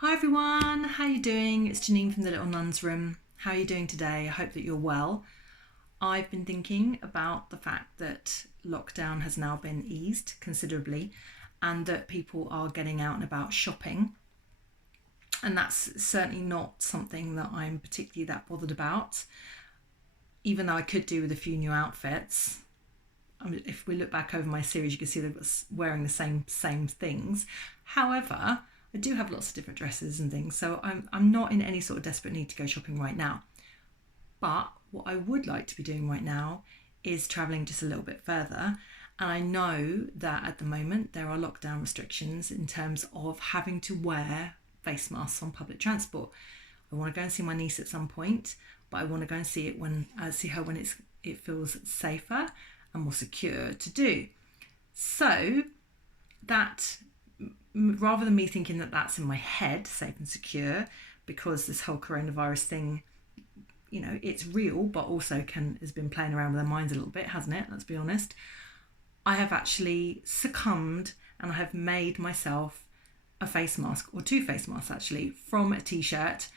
Hi everyone, how are you doing? It's Janine from the Little Nun's Room. How are you doing today? I hope that you're well. I've been thinking about the fact that lockdown has now been eased considerably and that people are getting out and about shopping. And that's certainly not something that I'm particularly that bothered about, even though I could do with a few new outfits. If we look back over my series, you can see they're wearing the same things. However, I do have lots of different dresses and things, so I'm not in any sort of desperate need to go shopping right now. But what I would like to be doing right now is travelling just a little bit further. And I know that at the moment there are lockdown restrictions in terms of having to wear face masks on public transport. I want to go and see my niece at some point, but I want to go and see her when it feels safer and more secure to do. So that, rather than me thinking that that's in my head, safe and secure, because this whole coronavirus thing, it's real, but also has been playing around with our minds a little bit, hasn't it? Let's be honest. I have actually succumbed and I have made myself a face mask, or two face masks actually, from a t-shirt.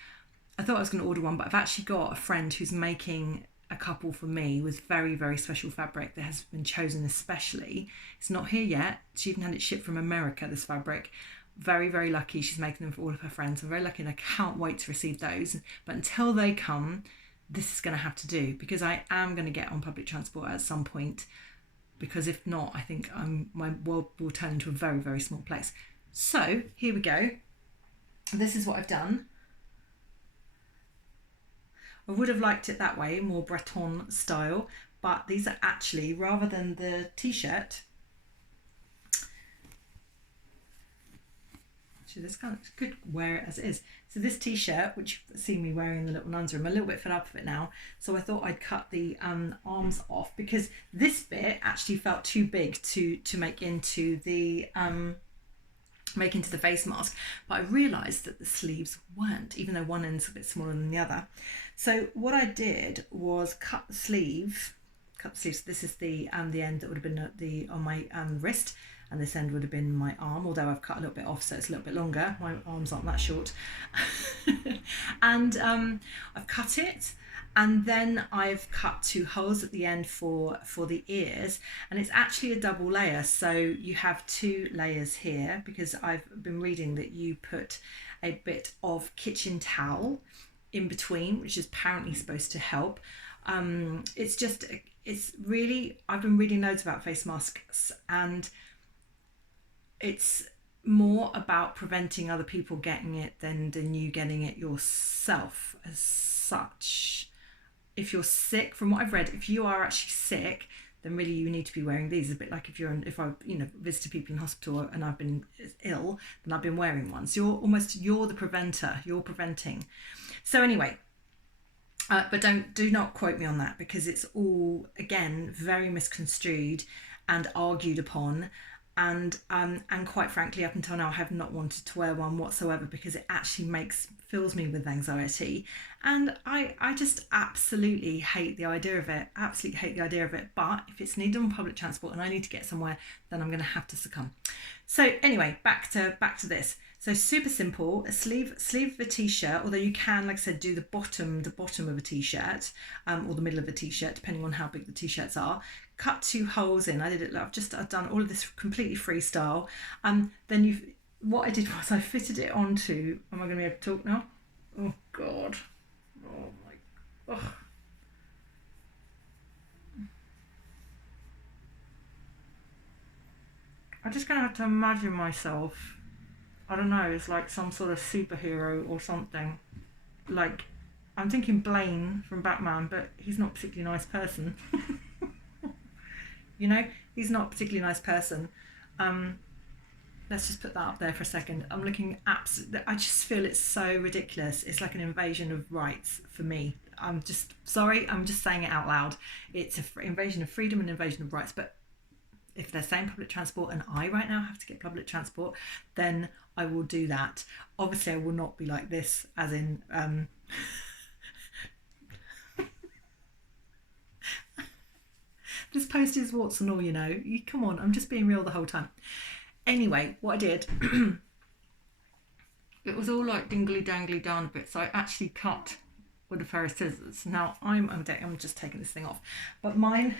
I thought I was going to order one, but I've actually got a friend who's making a couple for me with very, very special fabric that has been chosen especially. It's not here yet. She even had it shipped from America, this fabric. Very, very lucky. She's making them for all of her friends. I'm very lucky and I can't wait to receive those. But until they come, this is going to have to do, because I am going to get on public transport at some point, because if not, I think my world will turn into a very, very small place. So here we go. This is what I've done. I would have liked it that way, more Breton style, but these are actually, rather than the t-shirt, actually this kind of could wear it as it is. So this t-shirt, which you've seen me wearing in the Little Nun's Room, I'm a little bit fed up of it now, so I thought I'd cut the arms off, because this bit actually felt too big to make into the face mask, but I realised that the sleeves weren't, even though one end's a bit smaller than the other. So what I did was cut the sleeve. This is the end that would have been on my wrist, and this end would have been my arm, although I've cut a little bit off so it's a little bit longer. My arms aren't that short. And I've cut it, and then I've cut two holes at the end for the ears, and it's actually a double layer, so you have two layers here, because I've been reading that you put a bit of kitchen towel in between, which is apparently supposed to help. It's really, I've been reading loads about face masks, and it's more about preventing other people getting it than you getting it yourself as such. If you're sick, from what I've read, if you are actually sick, then really you need to be wearing these. A bit like if I visited people in hospital and I've been ill, then I've been wearing one. So you're the preventer. You're preventing. So anyway, but do not quote me on that, because it's all, again, very misconstrued and argued upon. And quite frankly, up until now, I have not wanted to wear one whatsoever, because it actually fills me with anxiety, and I just absolutely hate the idea of it. But if it's needed on public transport and I need to get somewhere, then I'm going to have to succumb. So anyway, back to this. So super simple, a sleeve of a t-shirt, although you can, like I said, do the bottom of a t-shirt, or the middle of a t-shirt, depending on how big the t-shirts are. Cut two holes in. I've done all of this completely freestyle. What I did was I fitted it onto, am I going to be able to talk now? Oh God. Oh my, oh. I'm just going to have to imagine myself, I don't know, it's like some sort of superhero or something. Like, I'm thinking Blaine from Batman, but he's not a particularly nice person. He's not a particularly nice person. Let's just put that up there for a second. I'm looking I just feel it's so ridiculous. It's like an invasion of rights for me. I'm just saying it out loud. It's an invasion of freedom and invasion of rights. But if they're saying public transport and I right now have to get public transport, then I will do that. Obviously I will not be like this, as in this post is warts and all, come on, I'm just being real the whole time. Anyway, what I did it was all like dingly dangly down a bit, so I actually cut with a pair of scissors. Now I'm just taking this thing off, but mine,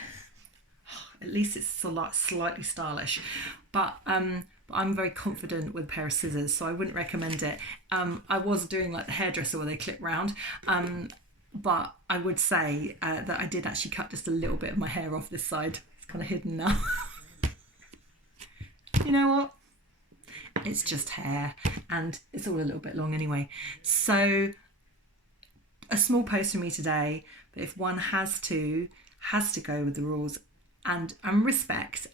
at least it's slightly stylish, but I'm very confident with a pair of scissors, so I wouldn't recommend it. I was doing like the hairdresser where they clip round, but I would say that I did actually cut just a little bit of my hair off this side. It's kind of hidden now. You know what? It's just hair, and it's all a little bit long anyway. So a small post from me today, but if one has to go with the rules and respect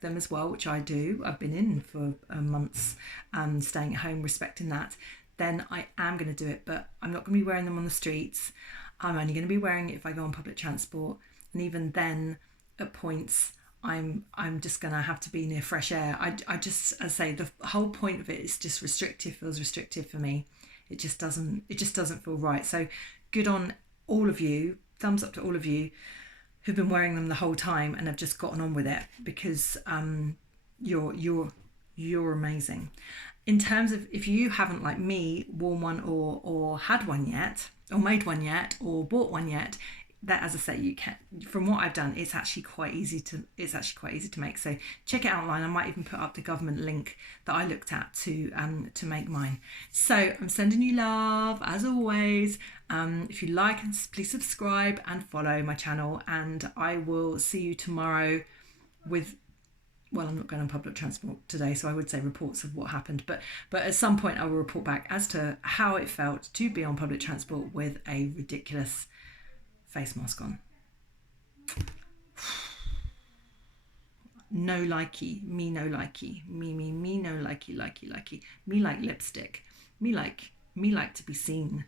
them as well, which I do. I've been in for months, staying at home, respecting that. Then I am going to do it, but I'm not going to be wearing them on the streets. I'm only going to be wearing it if I go on public transport, and even then, at points, I'm just going to have to be near fresh air. I just, as I say, the whole point of it is just restrictive. Feels restrictive for me. It just doesn't feel right. So good on all of you. Thumbs up to all of you who've been wearing them the whole time and have just gotten on with it, because you're amazing. In terms of, if you haven't, like me, worn one or had one yet, or made one yet, or bought one yet, that, as I say, you can, from what I've done, it's actually quite easy to make. So check it out online. I might even put up the government link that I looked at to make mine. So I'm sending you love as always. If you like, please subscribe and follow my channel, and I will see you tomorrow with, well, I'm not going on public transport today, so I would say reports of what happened, but at some point I will report back as to how it felt to be on public transport with a ridiculous face mask on. No likey, me no likey, me no likey, me like lipstick, me like to be seen.